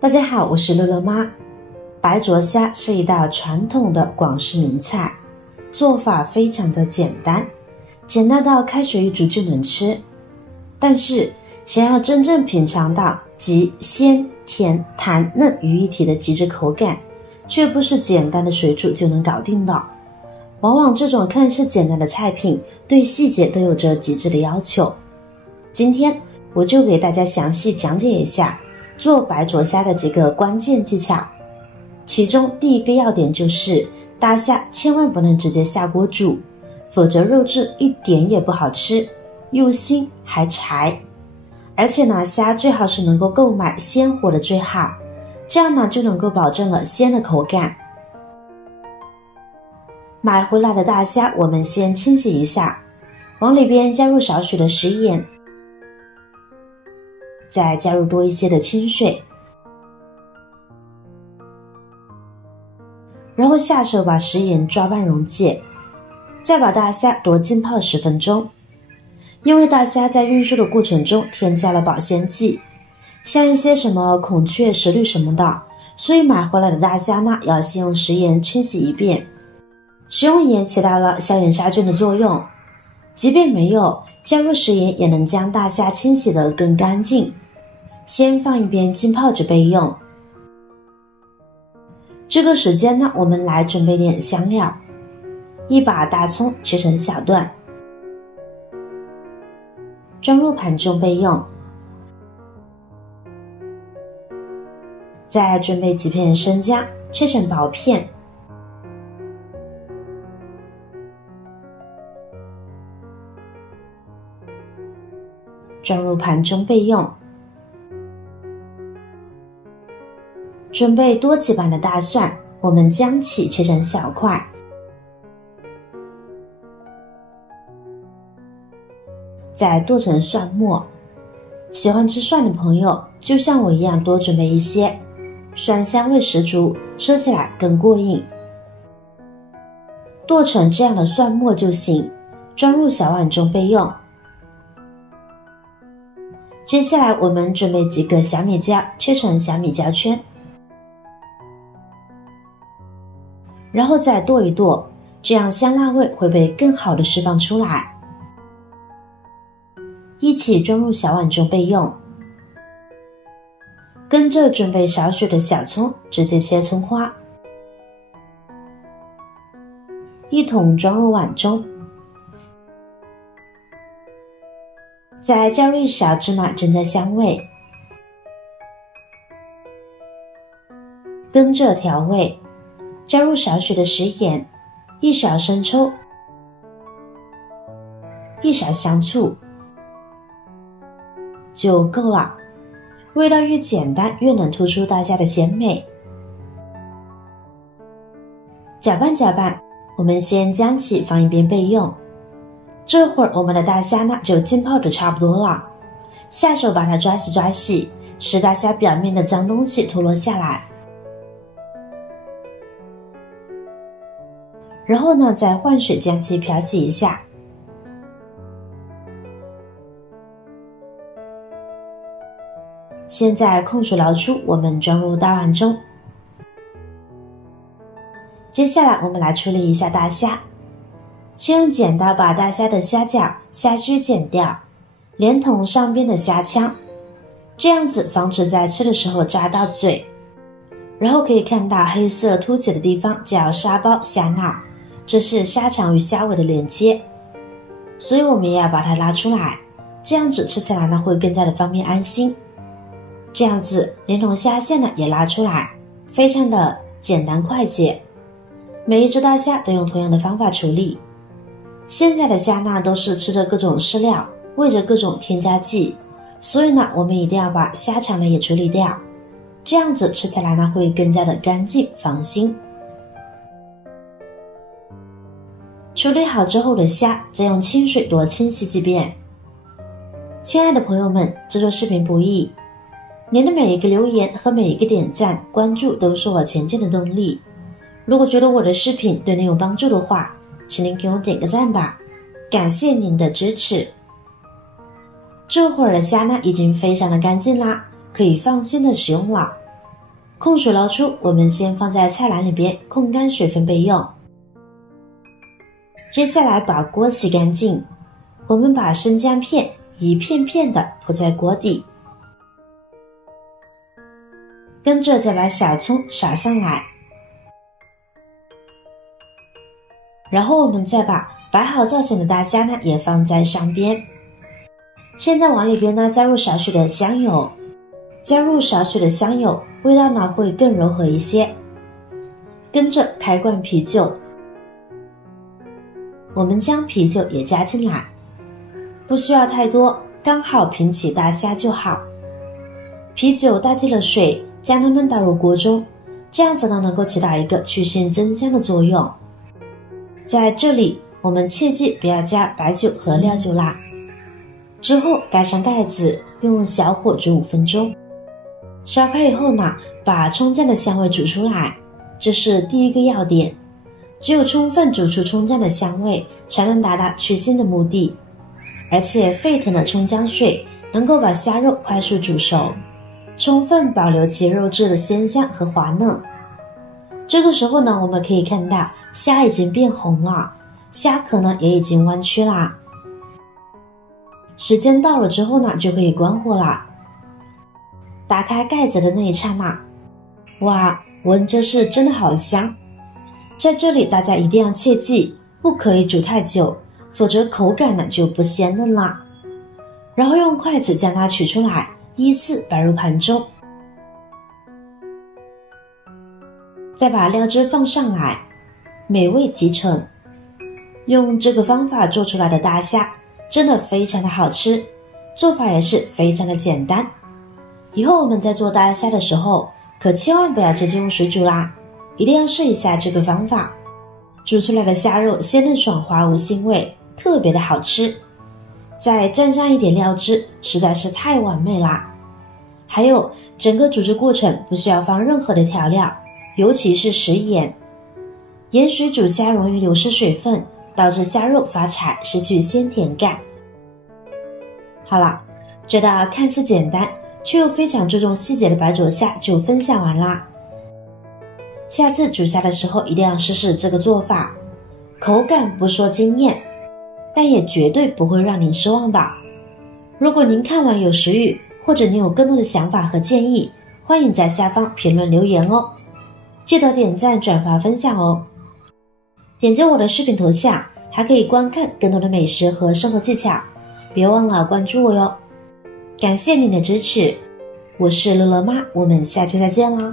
大家好，我是乐乐妈。白灼虾是一道传统的广式名菜，做法非常的简单，简单到开水一煮就能吃。但是想要真正品尝到集鲜、甜、弹、嫩于一体的极致口感，却不是简单的水煮就能搞定的。往往这种看似简单的菜品，对细节都有着极致的要求。今天我就给大家详细讲解一下做白灼虾的几个关键技巧。其中第一个要点就是大虾千万不能直接下锅煮，否则肉质一点也不好吃，又腥还柴。而且呢，虾最好是能够购买鲜活的最好，这样呢就能够保证了鲜的口感。买回来的大虾我们先清洗一下，往里边加入少许的食盐，再加入多一些的清水，然后下手把食盐抓拌溶解，再把大虾多浸泡10分钟。因为大虾在运输的过程中添加了保鲜剂，像一些什么孔雀石绿什么的，所以买回来的大虾呢，要先用食盐清洗一遍。食用盐起到了消炎杀菌的作用，即便没有加入食盐，也能将大虾清洗得更干净。先放一边浸泡着备用。这个时间呢，我们来准备点香料。一把大葱切成小段，装入盘中备用。再准备几片生姜，切成薄片，装入盘中备用。准备多几瓣的大蒜，我们将其切成小块，再剁成蒜末。喜欢吃蒜的朋友，就像我一样多准备一些，蒜香味十足，吃起来更过瘾。剁成这样的蒜末就行，装入小碗中备用。接下来我们准备几个小米椒，切成小米椒圈，然后再剁一剁，这样香辣味会被更好的释放出来。一起装入小碗中备用。跟着准备少许的小葱，直接切葱花，一同装入碗中。再加入一勺芝麻增加香味，跟着调味，加入少许的食盐，一勺生抽，一勺香醋就够了。味道越简单，越能突出大虾的鲜美。搅拌搅拌，我们先将其放一边备用。这会儿我们的大虾呢就浸泡的差不多了，下手把它抓洗抓洗，使大虾表面的脏东西脱落下来。然后呢，再换水将其漂洗一下。现在控水捞出，我们装入大碗中。接下来我们来处理一下大虾。先用剪刀把大虾的虾脚、虾须剪掉，连同上边的虾腔，这样子防止在吃的时候扎到嘴。然后可以看到黑色凸起的地方叫虾包、虾脑，这是虾肠与虾尾的连接，所以我们也要把它拉出来，这样子吃起来呢会更加的方便安心。这样子连同虾线呢也拉出来，非常的简单快捷。每一只大虾都用同样的方法处理。现在的虾呢都是吃着各种饲料，喂着各种添加剂，所以呢我们一定要把虾肠呢也处理掉，这样子吃起来呢会更加的干净放心。处理好之后的虾，再用清水多清洗几遍。亲爱的朋友们，制作视频不易，您的每一个留言和每一个点赞、关注都是我前进的动力。如果觉得我的视频对您有帮助的话，请您给我点个赞吧，感谢您的支持。这会儿的虾呢已经非常的干净啦，可以放心的使用了。控水捞出，我们先放在菜篮里边控干水分备用。接下来把锅洗干净，我们把生姜片一片片的铺在锅底，跟着再把小葱撒上来，然后我们再把摆好造型的大虾呢也放在上边。现在往里边呢加入少许的香油，味道呢会更柔和一些。跟着开罐啤酒，我们将啤酒也加进来，不需要太多，刚好平起大虾就好。啤酒代替了水，将它们倒入锅中，这样子呢能够起到一个去腥增香的作用。在这里我们切记不要加白酒和料酒啦。之后盖上盖子，用小火煮5分钟。烧开以后呢，把葱姜的香味煮出来，这是第一个要点。只有充分煮出葱姜的香味，才能达到去腥的目的。而且沸腾的葱姜水能够把虾肉快速煮熟，充分保留其肉质的鲜香和滑嫩。这个时候呢，我们可以看到虾已经变红了，虾壳呢也已经弯曲啦。时间到了之后呢，就可以关火啦。打开盖子的那一刹那，哇，闻着是真的好香。在这里大家一定要切记，不可以煮太久，否则口感呢就不鲜嫩啦。然后用筷子将它取出来，依次摆入盘中，再把料汁放上来，美味即成。用这个方法做出来的大虾真的非常的好吃，做法也是非常的简单。以后我们在做大虾的时候，可千万不要直接用水煮啦，一定要试一下这个方法。煮出来的虾肉鲜嫩爽滑无腥味，特别的好吃。再蘸上一点料汁，实在是太完美啦。还有整个煮制过程不需要放任何的调料，尤其是食盐。盐水煮虾容易流失水分，导致虾肉发柴，失去鲜甜感。好了，这道看似简单却又非常注重细节的白灼虾就分享完啦。下次煮虾的时候一定要试试这个做法，口感不说惊艳，但也绝对不会让您失望的。如果您看完有食欲，或者您有更多的想法和建议，欢迎在下方评论留言哦。记得点赞、转发、分享哦。点击我的视频头像，还可以观看更多的美食和生活技巧，别忘了关注我哟。感谢您的支持，我是乐乐妈，我们下期再见啦。